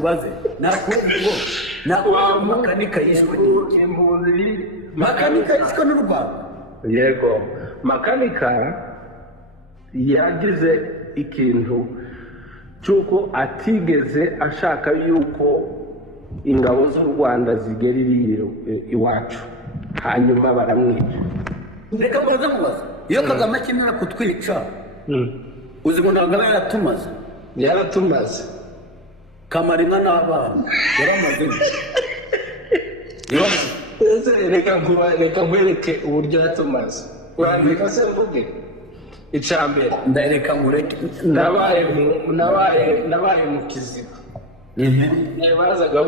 baze nakuvugo makanika yishwe n'u Rwanda. Yego, makanika yagize ikintu cyuko atigeze ashaka yuko ingabo z'u Rwanda zigera iwacu, hanyuma baramwica. Reka mubaza iyo Kagame akimara kutwica uzi ngo ntabwo yaratumaze Kamarina n'abana yaramaze. Reka nkwereke uburyo yatumaze. Urandika se mvuge icambere ndareka ngureke nabaye mu kiziba. Bazaga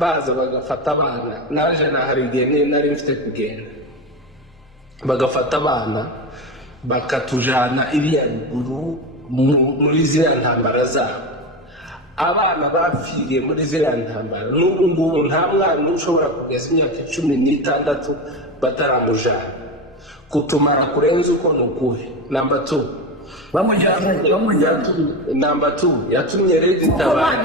baza bagafata abana, naje hari igihe nari mfite kugenda, bagafata abana bakatujana iriya ruguru muri ziriya ntambara zabo. Abana bapfiriye muri ziriya ntambara n'ubu ngubu nta mwana ushobora kugeza imyaka 16 bataramujana. Kutumara kurenza uko nukuhe. Number 2 Number 2 yatumye Leta itabara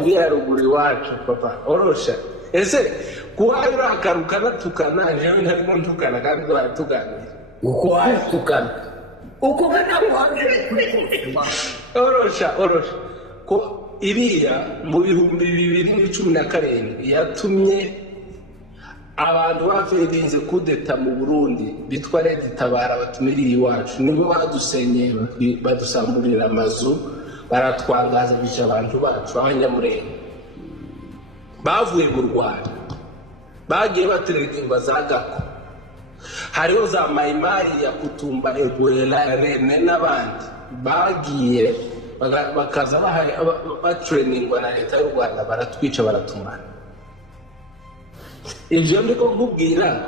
iriya ruguru iwacu. Papa orosha ese kuhayura akarukana tukana jewe ntarimo ntukana kandi baratuganira uko watukana uko gana orosha ko iriya mu 2017 yatumye abantu bafirinze kudeta mu Burundi bitwa Leta itabara batumiriye iwacu, nibo badusenyeye badusamburira amazu, baratwangaza bica abantu bacu abanyamurenge bavuye mu Rwanda, bagiye baterekimba za Gako, hariho za Maimari ya Kutumba, Egwela, Rene n'abandi bagiye bakaza batrainingwa na Leta y'u Rwanda, baratwica baratumana. Ivyo ndiko nkubwira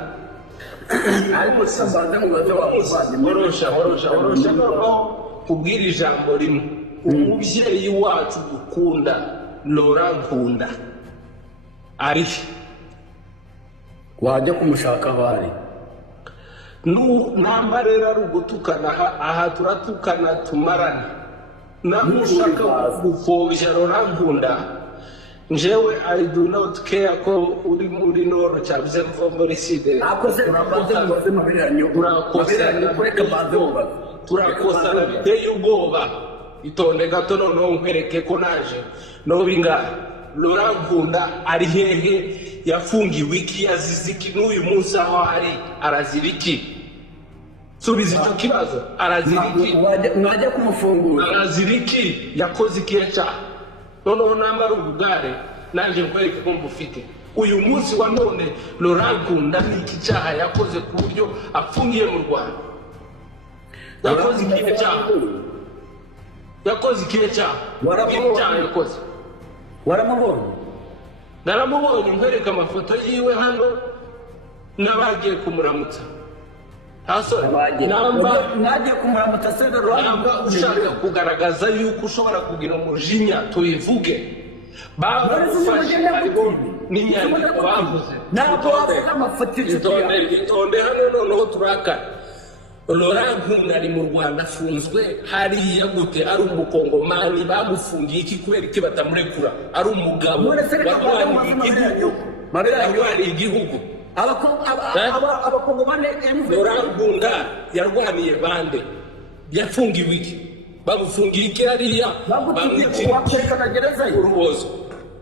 ariko sambaza mubaze orosha no kubwira ijambo rimwe. Umuvyeyi wacu dukunda Laurent Nkunda ari wajya kumushaka bari nambarera rugutukana aha turatukana tumarana namushaka gupfobya Laurent Nkunda. Njewe I do not care ko uri muri noro cyavuze ko muri side turakosana biteye ubwoba. Itonde gato noneho nkwereke ko naje nobinga Laurent Nkunda ari hehe, yafungiwe iki, yaziziki n'uyu munsi aho ari araziriki. Subiza icyo kibazo, araziriki mwajya kumufungura araziriki, yakoze ikihe cyaha noneho namara ubugare nanje nkwereke ko mbufite. Uyu munsi wa none Laurent Nkunda ni iki cyaha yakoze ku buryo afungiye mu Rwanda? Yakoze ikihe cyaha? waramubonye? Naramubonye, nkwereka amafoto yiwe hano n'abagiye kumuramutsa. Nagiye kumuramutsa se namba ushaka kugaragaza yuko ushobora kugira umujinya tubivuge. Bamufashe n'inyandiko bavuze. Ntabwo wavuga amafoto itonde hano noneho turakara. Laurent Nkunda ari mu Rwanda afunzwe hariya gute? Ari umukongomani, bamufungiye iki kubera iki batamurekura? Ari umugabo warwaniye igihugu. Abakongomani Laurent Nkunda yarwaniye bande? Yafungiwe iki? Bamufungiye iki hariya? Wakwerekana gereza ye? Urubozo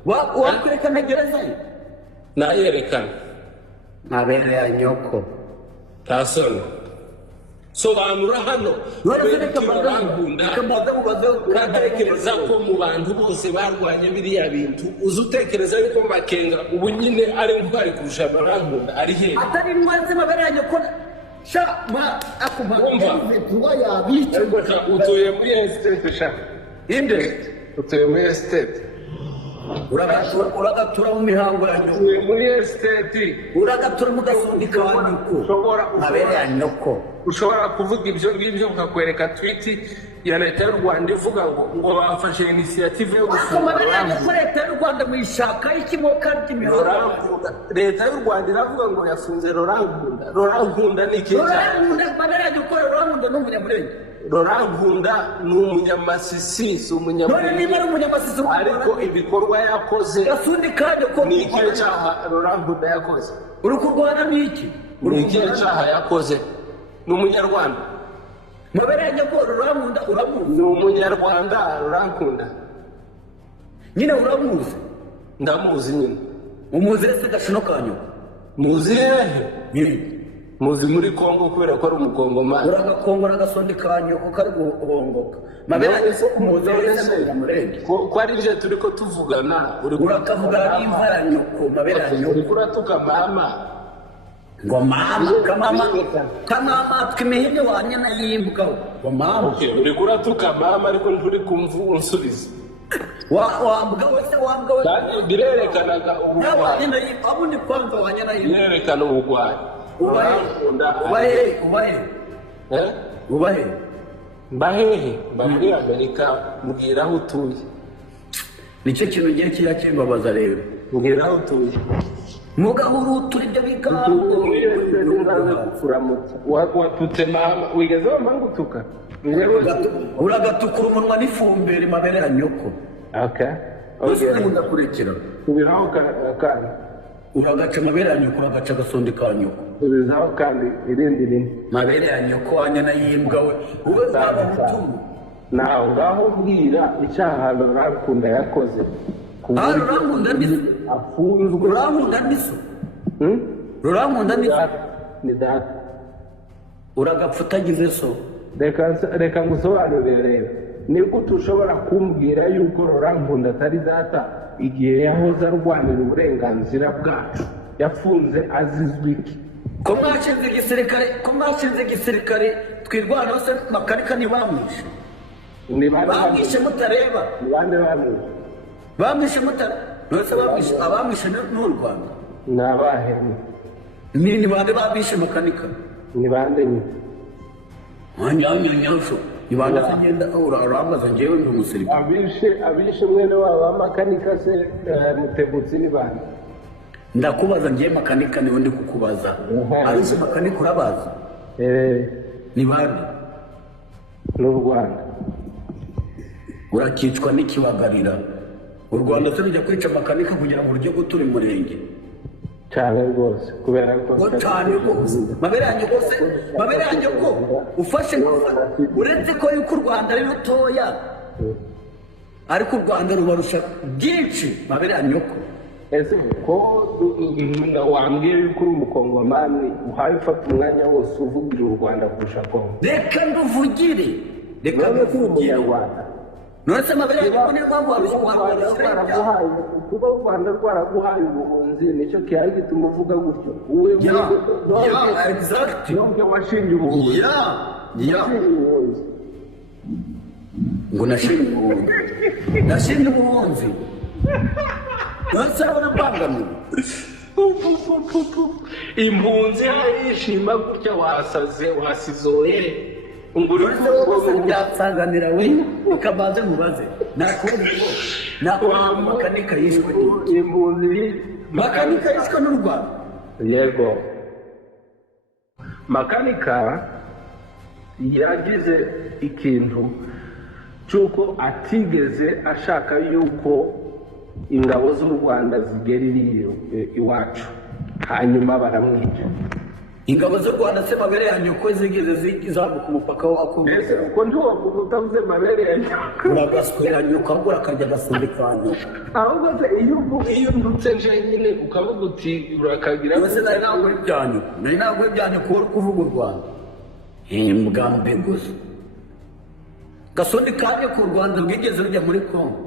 wakwerekana gereza ye? Nayerekana mabere ya nyoko tasoni. Sobanura hano uratekereza ko mu bantu bose barwanye biriya bintu uzutekereza yuko Makenga ubu nyine ari ntwari kurusha Laurent Nkunda ari he? Atari mwanze mabere ya nyoko sha utuye muri estate sha inde utuye muri estate uragatura mu mihango ya nyoko muri estate uragatura mudasundika wa nyoko mabere ya nyoko. Ushobora kuvuga ibyo ngibyo ukakwereka tweet ya Leta y'u Rwanda ivuga ngo bafashe initiative yo gufunga Leta y'u Rwanda mwishaka ikimoka ry'imihango. Leta y'u Rwanda iravuga ngo yafunze Laurent Nkunda. Laurent Nkunda ni iki? Laurent Nkunda mabere ya nyoko. Laurent Nkunda n'umunyamurenge Rurankunda ni umunyamasisi, si none niba umunyamurenge, ari umunyamasisi ariko ibikorwa yakoze Gasundi kandi ko ni ikihe cyaha Rurankunda yakoze? uri kurwana n'iki? Ni ikihe cyaha yakoze? Ni umunyarwanda, Mabere ko Rurankunda uramuzi, ni umunyarwanda Rurankunda. nyine uramuzi, Ndamuzi nyine. umuzi ese gashino kanyu Muzi hehe? nyine Muzi muri Kongo kubera ko ari umukongomani. uragakongora agasonde kanyu ko kari guhongoka. Mabere ko umuzi ese Murenge Ko ari je turi ko tuvugana, urakavugana n'imvara nyoko. Mabere uri kuratuka mama. ngo mama kamama twimihine wanyana yimbwa ngo mama Uri kuratuka mama ariko nturi kumvusubiza. wambwa wese wambwa wese Kandi birerekanaga ubugwayi. wanyana yimbwa abundi kwanza wanyana yimbwa Birerekana ubugwayi. ubahe ubahe Mbahehe, mba muri Amerika, mbwira aho utuye. nicyo kintu ngiye kijya kimbabaza rero. Mbwira aho utuye. Mugahurutura ibyo bigambo Watutse mama, wigeze wamangutuka? uragatukura umunwa n'ifumbire Mabere ya nyoko. Okay. Nkunda kurekera Subiraho kandi. uragaca Mabere ya nyoko, uragaca agasonde ka nyoko. Subizaho kandi irindi rimwe. Mabere ya nyoko wanyana yimbwa we ube zaba mutungo. Naho ngaho mbwira icyaha Rurankunda yakoze. Rurankunda ndiso Afunzwe. Rurankunda ndiso Rurankunda ndiso Ni data. uragapfa utagize so. Reka ngusobanurire rero. Ni gute ushobora kumbwira yuko Rurankunda atari data igihe yahoze arwanira uburenganzira bwacu? Yafunze azizwe iki? Ko mwashinze igisirikare twirwanaho se Makanika ntibamwishe? Bamwishe mutareba? Ni bande bamwishe? Bamwishe mutareba? Nose abamwishe n'u Rwanda? Ni abahe? Ni bande babishe Makanika? Ni bande nyine? Nyanyanyasho ni bande agenda urambaza njyewe ndi umusirikare. Abishe mwene wabo wa Makanika se Mutegutsi ni bande? Ndakubaza njye Makanika niwe ndi kukubaza. Abishe Makanika urabaza? Ni bande? N'u Rwanda. Urakicwa n'ikibagarira. U Rwanda se rujya kwica Makanika kugira ngo rujye gutura Umurenge? Cyane rwose kubera ko cyane rwose. Mabere yanjye ko ufashe uretse ko yuko u Rwanda ari rutoya ariko u Rwanda rubarusha byinshi. Mabere yanjye ko ese ko wambwiye yuko uri umukongomani uhaye ufata umwanya wose uvugira u Rwanda kurusha Kongo. Reka nduvugire none se Mabere yanjye ko niyo mpamvu kuba u Rwanda rwaraguhaye ubuhunzi nicyo cyari gituma uvuga gutyo. Nubwo washinje ubuhunzi ngo nashinje ubuhunzi none se urabona mbangamiwe? Impunzi yishima gutya wasaze wasizoye byasanganira we ukabanze mubaze nakubaza Makanika yishwe Makanika yishwe n'u Rwanda. Yego, Makanika yagize ikintu cy'uko atigeze ashaka yuko ingabo z'u Rwanda zigera iwacu, hanyuma baramwica. Ingabo z'u Rwanda se Mabere ya nyoko zigeze zambuka umupaka wa Kongo? Ese uko ntiwavuga utavuze Mabere ya nyoko? Uragaswera nyoko agura akarya agasumbi ka nyoko. Ahubwo se iyo ndutse nje nyine ukavuga uti urakagira ese nari ntabwo ibyanyu uri kuvuga u Rwanda imbwa mbi gusa. Gasonde kanye ku Rwanda rwigeze rujya muri Kongo?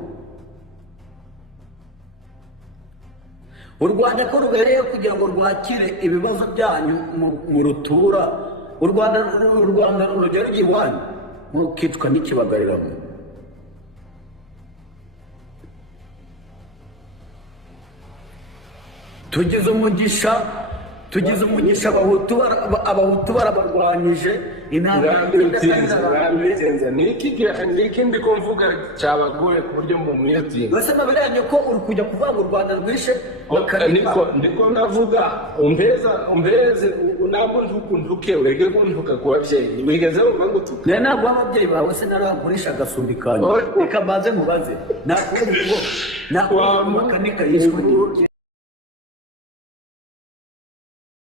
U Rwanda ko rubereye kugira ngo rwakire ibibazo byanyu mu rutura. U Rwanda rugera iwanyu mukicwa n'ikibagariramu. tugize umugisha abahutu barabarwanyije niki ndi ko mvuga cyabagoye ku buryo mu muyatinga. Bose Mabere yanjye ko uri kujya kuvuga u Rwanda rwishe ndiko ndavuga umbeze ntabwo ntuke ureke kuntuka ku babyeyi wigeze wumva ngo utuka rero ntabwo ababyeyi bawe se narabagurisha agasumbi kanyu reka mbanze mubaze nakubwira ngo makanika yishwe